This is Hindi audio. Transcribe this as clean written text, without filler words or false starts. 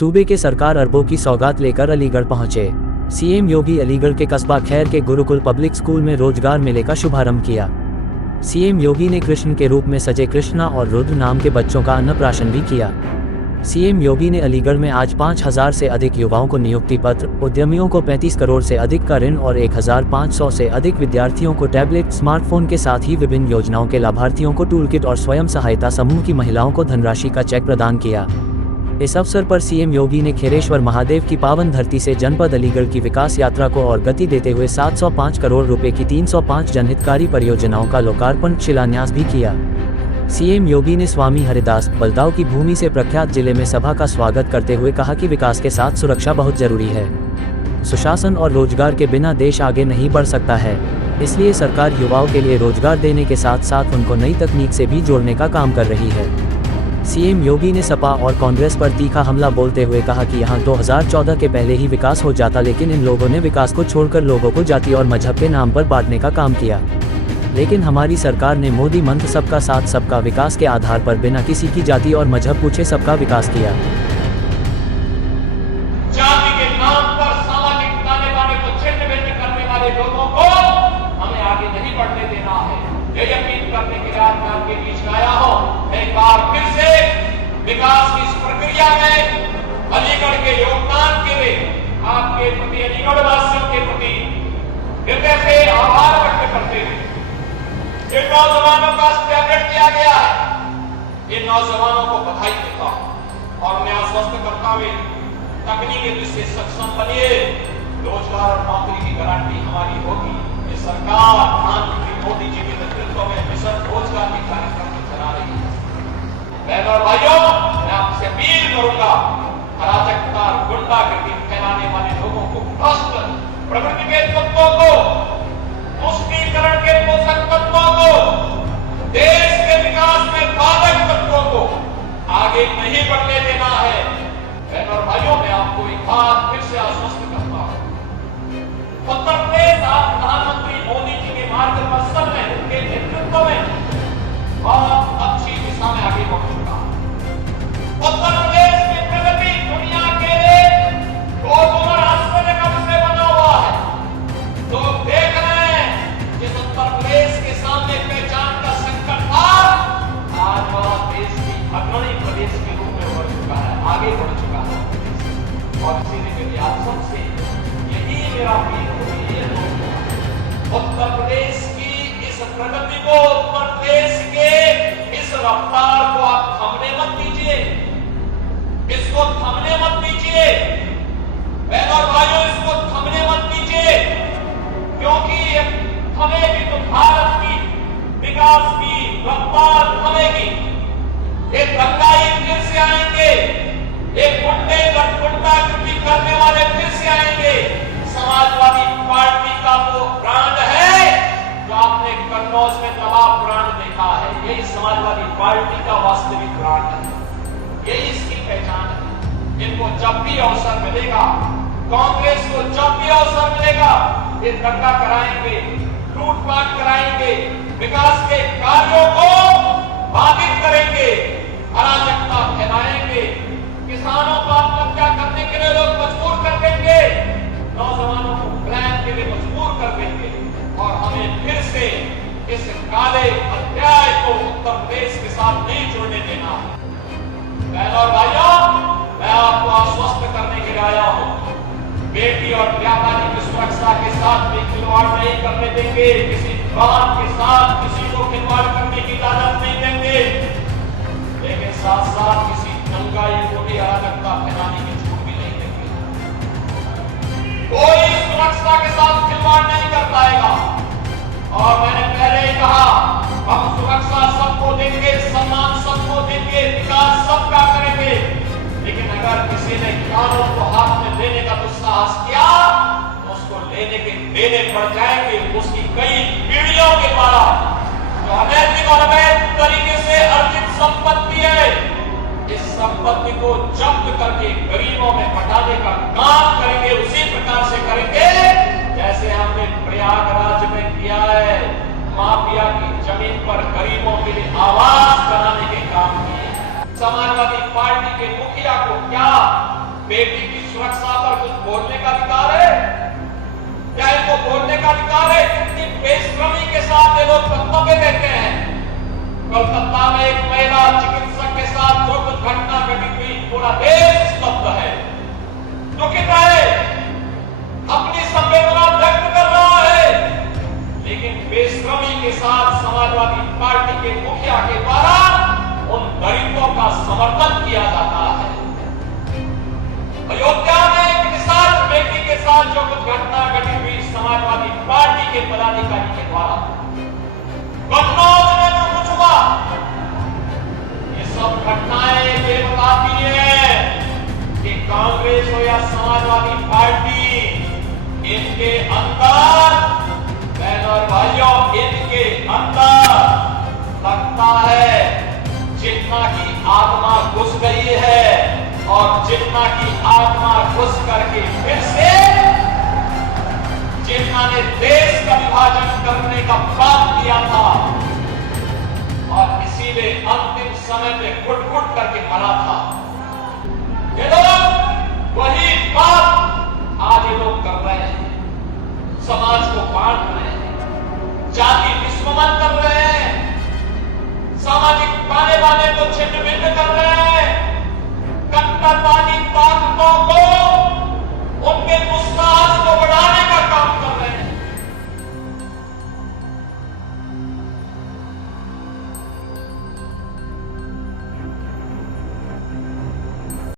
सूबे के सरकार अरबों की सौगात लेकर अलीगढ़ पहुंचे। सीएम योगी अलीगढ़ के कस्बा खैर के गुरुकुल पब्लिक स्कूल में रोजगार मेले का शुभारंभ किया। सीएम योगी ने कृष्ण के रूप में सजे कृष्णा और रुद्र नाम के बच्चों का अन्नप्राशन भी किया। सीएम योगी ने अलीगढ़ में आज 5000 से अधिक युवाओं को नियुक्ति पत्र, उद्यमियों को 35 करोड़ से अधिक का ऋण और 1500 से अधिक विद्यार्थियों को टैबलेट, स्मार्टफोन के साथ ही विभिन्न योजनाओं के लाभार्थियों को टूलकिट और स्वयं सहायता समूह की महिलाओं को धनराशि का चेक प्रदान किया। इस अवसर पर सीएम योगी ने खेरेश्वर महादेव की पावन धरती से जनपद अलीगढ़ की विकास यात्रा को और गति देते हुए 705 करोड़ रुपए की 305 जनहितकारी परियोजनाओं का लोकार्पण, शिलान्यास भी किया। सीएम योगी ने स्वामी हरिदास बलदाऊ की भूमि से प्रख्यात जिले में सभा का स्वागत करते हुए कहा कि विकास के साथ सुरक्षा बहुत जरूरी है। सुशासन और रोजगार के बिना देश आगे नहीं बढ़ सकता है, इसलिए सरकार युवाओं के लिए रोजगार देने के साथ साथ उनको नई तकनीक से भी जोड़ने का काम कर रही है। सीएम योगी ने सपा और कांग्रेस पर तीखा हमला बोलते हुए कहा कि यहां 2014 के पहले ही विकास हो जाता, लेकिन इन लोगों ने विकास को छोड़कर लोगों को जाति और मजहब के नाम पर बांटने का काम किया। लेकिन हमारी सरकार ने मोदी मंत्र सबका साथ सबका विकास के आधार पर बिना किसी की जाति और मजहब पूछे सबका विकास किया। जाति के नाम पर सामाजिक ताने बाने को छिन्न भिन्न करने वाले लोगों को हमें आगे नहीं बढ़ने देना है। ये यकीन करने के लिए आज मैं आपके बीच आया हूँ। एक बार फिर से विकास की इस प्रक्रिया में अलीगढ़ के योगदान के लिए आपके प्रति, अलीगढ़ वासियों के प्रति हृदय से आभार व्यक्त करते हुए इन नौजवानों का टैबलेट किया गया है, इन नौजवानों को बधाई देता हूं और मैं आश्वस्त करता हूं तकनीकी दृष्टि से सक्षम बनिए, रोजगार और नौकरी की गारंटी हमारी होगी। ये सरकार प्रधानमंत्री मोदी जी के नेतृत्व में मिशन रोजगार के कार्यक्रम चला रही है। बहनों और भाइयों, मैं आपसे अपील करूंगा, अराजकता और गुंडागर्दी फैलाने वाले लोगों को, भ्रष्ट प्रवृत्ति के तत्वों को, तुष्टीकरण के पोषक तत्वों को, देश के विकास में बाधक तत्वों को आगे नहीं बढ़ने देना है। बहनों और भाइयों, मैं आपको एक बार फिर से आश्वस्त करता हूं, उत्तर प्रदेश आज प्रधानमंत्री मोदी जी के मार्गदर्शन में, उनके नेतृत्व में बहुत अच्छी दिशा में आगे बढ़ चुका है। उत्तर प्रदेश की प्रगति दुनिया के गोदुमर आश्चर्य का विषय बना हुआ है। लोग देख रहे हैं जिस उत्तर प्रदेश के सामने पहचान का संकट था, आज वह देश की अग्रणी प्रदेश के रूप में उभर चुका है, आगे बढ़ चुका है। और इसीलिए मेरी आप सबसे यही मेरा अपील होती है, उत्तर प्रदेश की इस प्रगति को, उत्तर प्रदेश के इस रफ्तार को आप थमने मत दीजिए, इसको थमने मत दीजिए। बहनों और भाइयों, इसको थमने मत दीजिए, क्योंकि थमेगी तो भारत की विकास की रफ्तार थमेगी। एक दंगाई फिर से आएंगे, एक गुंडागर्दी करने वाले फिर से आएंगे। समाजवादी पार्टी का वो ब्रांड है जो आपने कन्नौज में नवाब ब्रांड देखा है, यही समाजवादी पार्टी का वास्तविक ब्रांड है, यही इसकी पहचान है। इनको जब भी अवसर मिलेगा, कांग्रेस को जब भी अवसर मिलेगा, ये दंगा कराएंगे, लूटपाट कराएंगे, विकास के कार्यों को बाधित करेंगे, अराजकता फैलाएंगे, किसानों को आत्महत्या करने के लिए लोग मजबूर कर देंगे, नौजवानों को ब्लैक के लिए मजबूर कर देंगे और हमें फिर से इस काले अध्याय को उत्तर प्रदेश के साथ नहीं जोड़ने देना। बहनों और भाइयों, मैं आपको आश्वस्त करने के लिए आया हूं, बेटी और व्यापारी की सुरक्षा के साथ भी खिलवाड़ नहीं करने देंगे, किसी बहन के साथ किसी को खिलवाड़ करने की इजाजत नहीं देंगे, लेकिन साथ साथ किसी दंगाई को भी अराजकता फैलाने की छूट भी नहीं देंगे। कोई सुरक्षा के साथ खिलवाड़ नहीं कर पाएगा। और मैंने पहले ही कहा, हम सुरक्षा सबको देंगे, सम्मान सबको देंगे, विकास सबका करेंगे, लेकिन अगर किसी ने कानून को हाथ में लेने का दुस्साहस किया तो उसको देने पड़ जाएंगे। उसकी कई पीढ़ियों के द्वारा जो अनैतिक और अवैध तरीके से अर्जित संपत्ति है, इस संपत्ति को जब्त करके गरीबों में बंटाने का काम करेंगे। उसी प्रकार से करेंगे जैसे हमने प्रयागराज में किया है, माफिया की जमीन पर गरीबों के लिए आवास बनाने के काम किए। समाजवादी पार्टी के मुखिया को क्या बेटी की सुरक्षा पर कुछ बोलने का अधिकार है? क्या इनको बोलने का अधिकार है? कितनी बेशर्मी के साथ ये लोग वक्तव्य देते हैं। कोलकाता में एक महिला चिकित्सक के साथ जो कुछ घटना घटी हुई, पूरा देश स्तब्ध है, दुखित है, अपनी संवेदना व्यक्त कर रहा है, लेकिन बेशर्मी के साथ समाजवादी पार्टी के मुखिया के द्वारा उन दलितों का समर्थन किया जाता है। अयोध्या में एक निषाद बेटी के साथ जो कुछ घटना घटी हुई समाजवादी पार्टी के पदाधिकारी के द्वारा, कन्नौज में जो कुछ हुआ, ये सब घटनाएं ये बताती है कि कांग्रेस हो या समाजवादी पार्टी, इनके अंदर, बहनों और भाइयों, इनके अंदर लगता है जिन्ना की आत्मा घुस गई है, और जिन्ना की आत्मा घुस करके फिर से जिन्ना ने देश का विभाजन करने का पाप किया था, और इसीलिए अंतिम समय में घुट-घुट करके मरा था। ये लोग वही बात आज ये लोग कर रहे हैं, समाज को बांट रहे हैं, जाति विस्मरण कर रहे हैं, सामाजिक ताने बाने को छिन्न भिन्न कर रहे हैं, कट्टरवादी ताकतों को उनके गुस्सा